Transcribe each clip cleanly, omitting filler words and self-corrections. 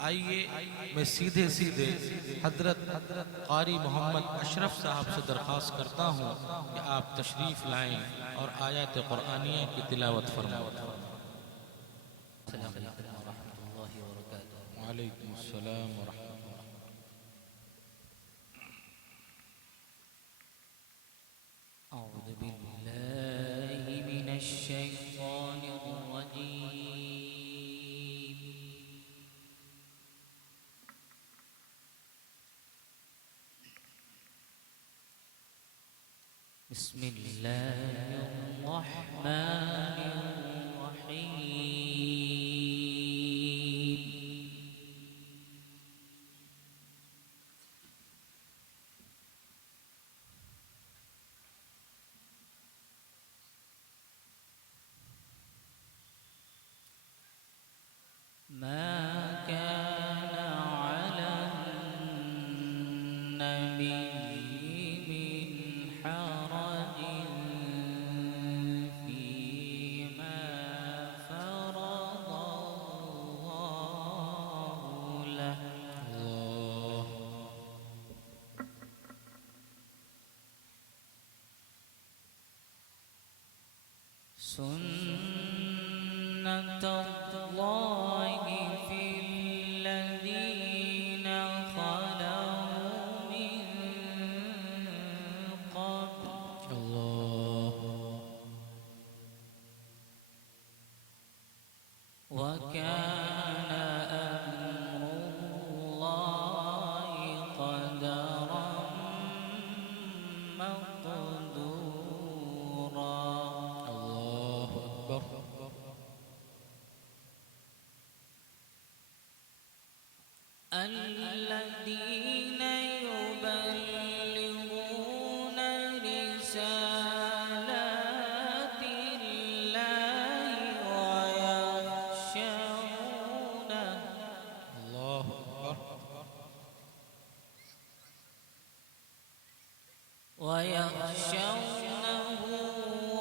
आइए मैं सीधे सीधे हजरत कारी मोहम्मद अशरफ साहब से दरख्वास्त करता हूँ कि आप तशरीफ़ लाएं और आयत कुरानिया की तिलावत फरमाएं। वालेकुम अस्सलाम व रहमतुल्लाह। अऊज़ु बिल्लाहि मिनश शैतानिर रजीम। बिस्मिल्लाहिर रहमानिर रहीम। ما كان على النبي من حرج فيما فرض الله له. سنة الله في الذين خلوا من قبل. وكان أمر الله قدرا مقدورا. الله أكبر. الذين يبلغون رسالات الله ويخشونه. الله أكبر. ويخشونه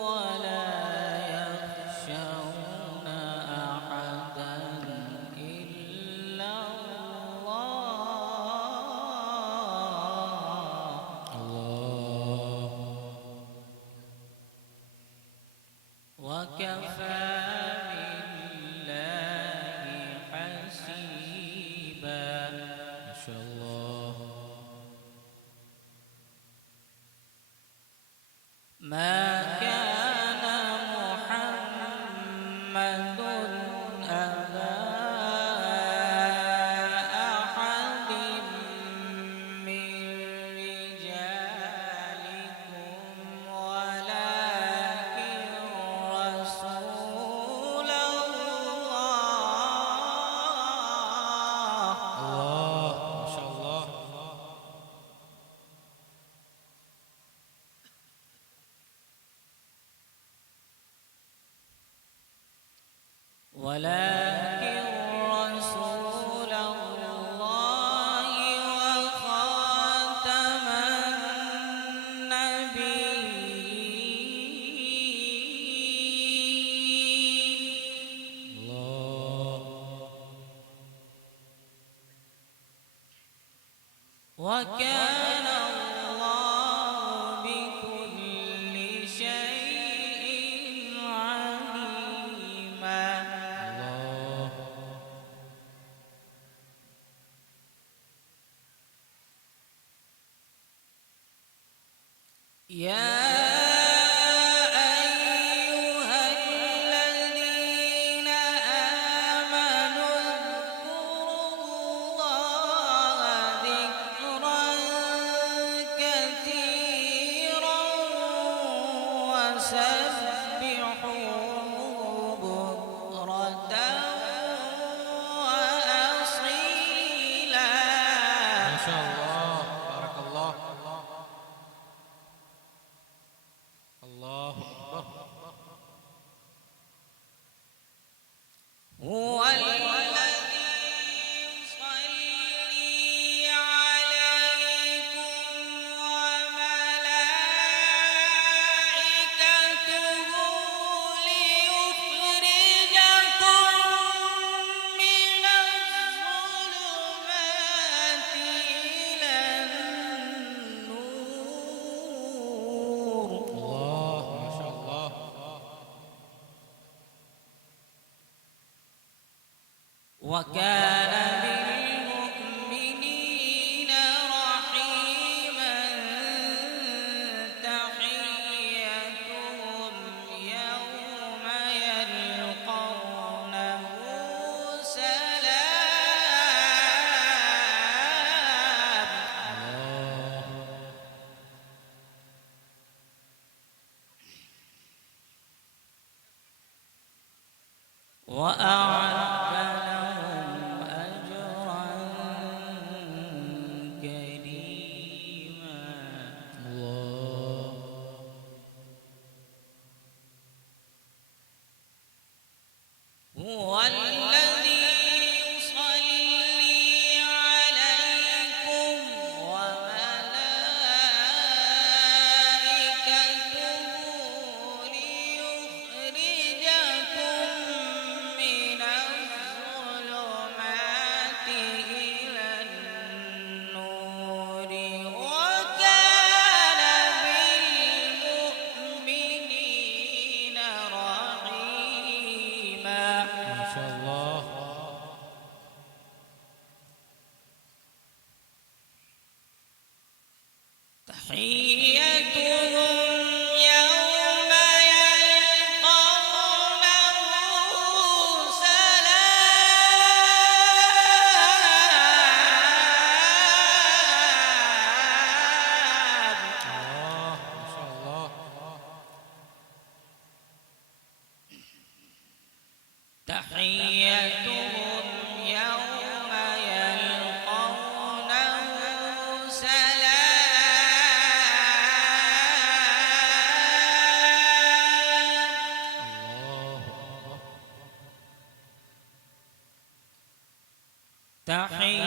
ولا يخشون أحدا إلا الله. وكفى بالله حسيبا. ما شاء الله. ما كان محمد أبا أحد من رجالكم ولكن رسول الله. ما شاء الله. ولكن رسول الله وخاتم النبيين. الله. وكان الله بكل شيء عليما. الله. يا أيها الذين آمنوا اذكروا الله ذكرا كثيرا وسبحوه بكرة وأصيلا. ما شاء الله. بارك الله. الله أكبر. هو الذي يصلي عليكم وملائكته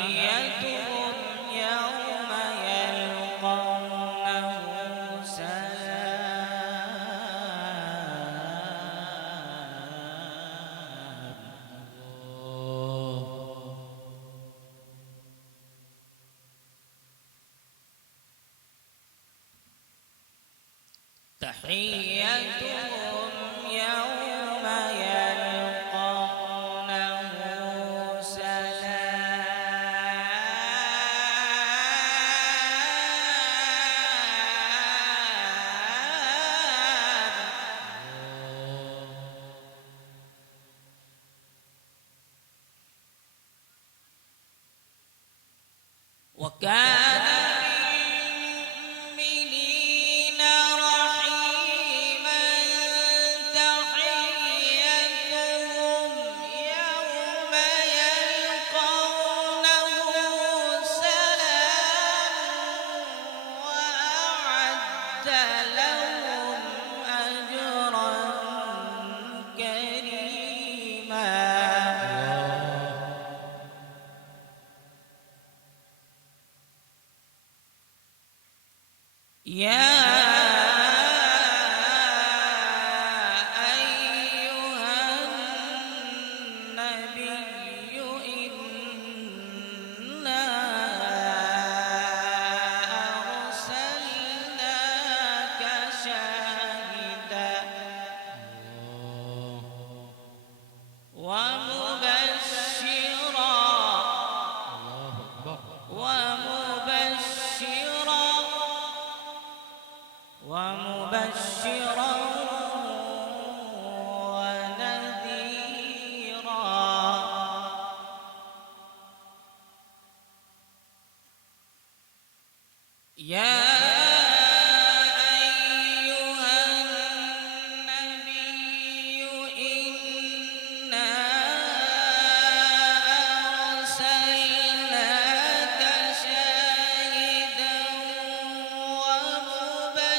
تحيتهم يوم يلقونه تحيتهم يوم يلقونه سلام وكان بالمؤمنين رحيما تحيتهم يوم يلقونه سلام وأعد لهم أجرا كريما يا أيها النبي إنا أرسلناك شاهدا ومبشرا ومبشرا ونذيرا يا أيها النبي إنا أرسلناك شاهدا ومبشرا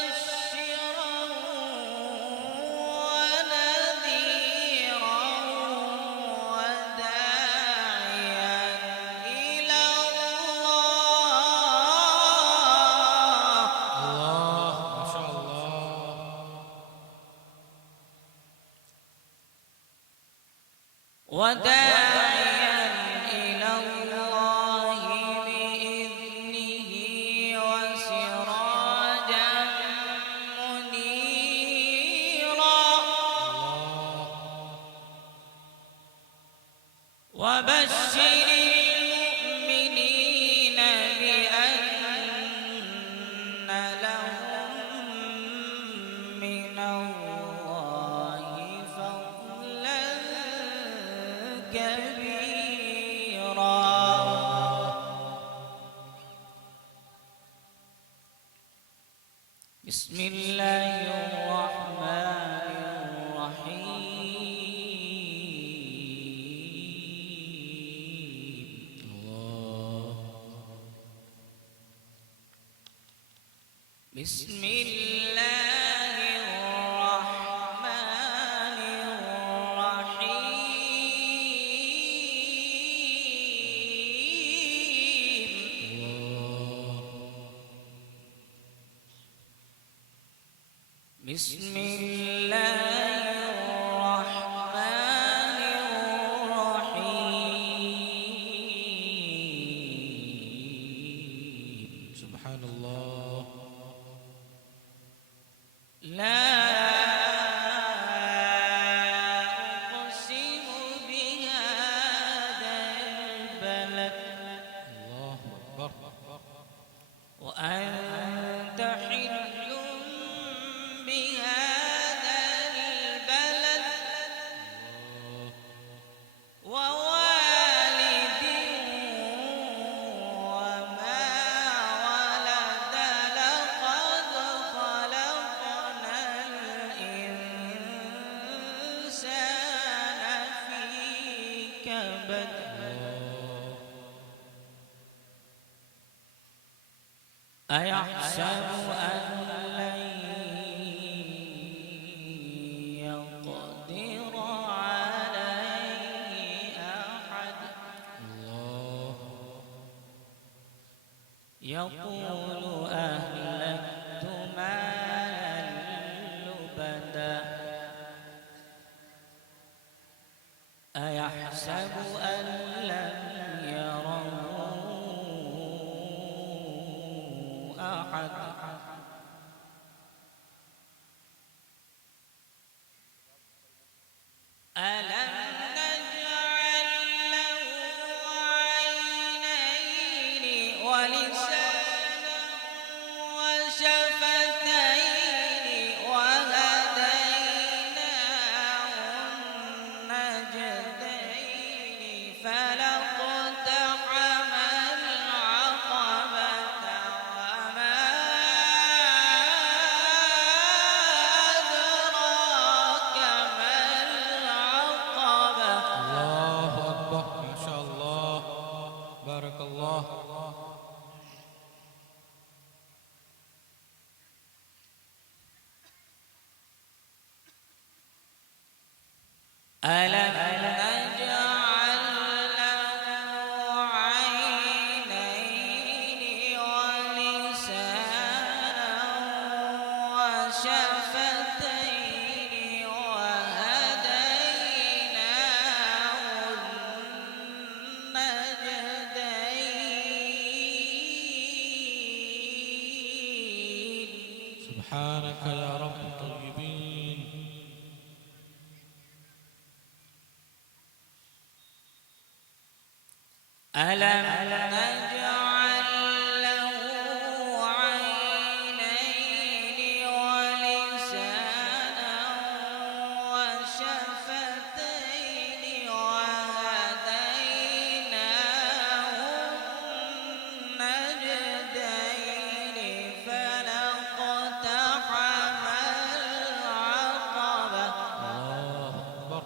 ونذيرا وداعيا إلى الله ما شاء الله. وداعيا إلى الله بإذنه وسراجا منيرا وبشر المؤمنين بأن لهم من الله فضلا كبيرا بسم الله الرحمن الرحيم بسم الله الرحمن الرحيم بسم الله الرحمن الرحيم سبحان الله. لا أقسم بهذا البلد الله أكبر. وأنت حل بهذا البلد ووالد وما ولد لقد خلقنا الإنسان في كبد أيحسب أن لن يقدر عليه أحد يقول أهلكت مالا لبدا أيحسب أن لم يره أحد ألم نجعل له عينين ولسانا وشفتين وهديناه النجدين فلاقتحم العقبة وما أدراك ما العقبة الله أكبر، ما شاء الله، بارك الله. ألم نجعل له عينين ولسانا وشفتين وهديناه النجدين سبحانك يا رب الطيبين. ألم نجعل له عينين ولسانا وشفتين وهديناه النجدين فلاقتحم العقبة الله أكبر.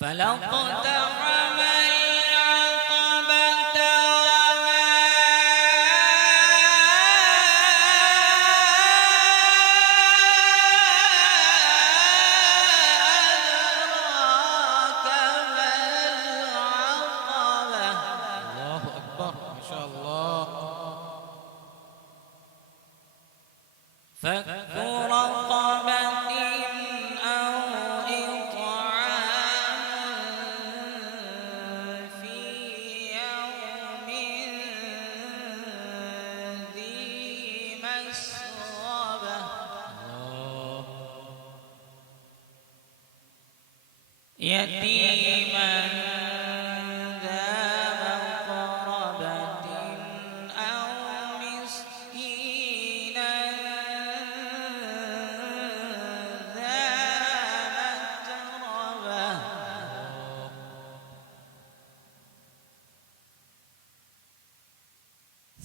فلاقتحم العقبة وما أدراك ما العقبة الله أكبر، ما شاء الله. فك رقبة أو إطعام في يوم ذي مسغبة الله يتيما ذا مقربة أو مسكينا ذا متربة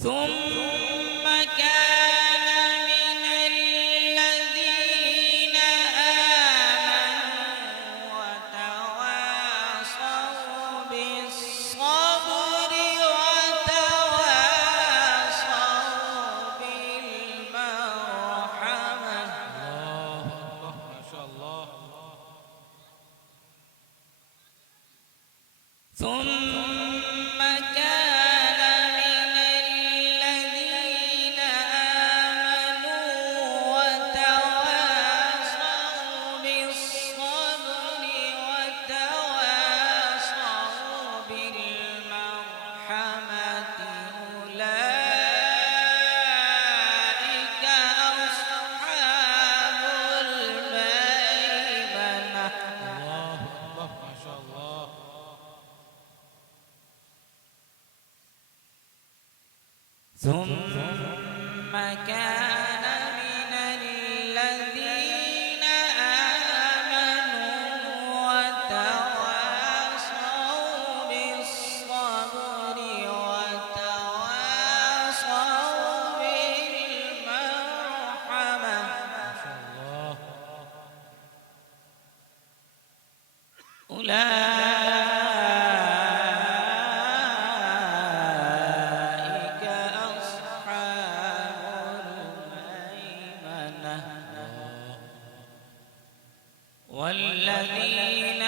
ثم كان من الذين آمنوا وتواصوا بالصبر وتواصوا بالمرحمة الله أكبر، ما شاء الله. ثم كان من الذين آمنوا وتواصوا بالصبر وتواصوا بالمرحمة أولئك أصحاب الميمنة الله أكبر، ما شاء الله. ثم كان من الذين آمنوا وتواصوا بالصبر وتواصوا بالمرحمة ما شاء الله. أولئك أصحاب الميمنة والذين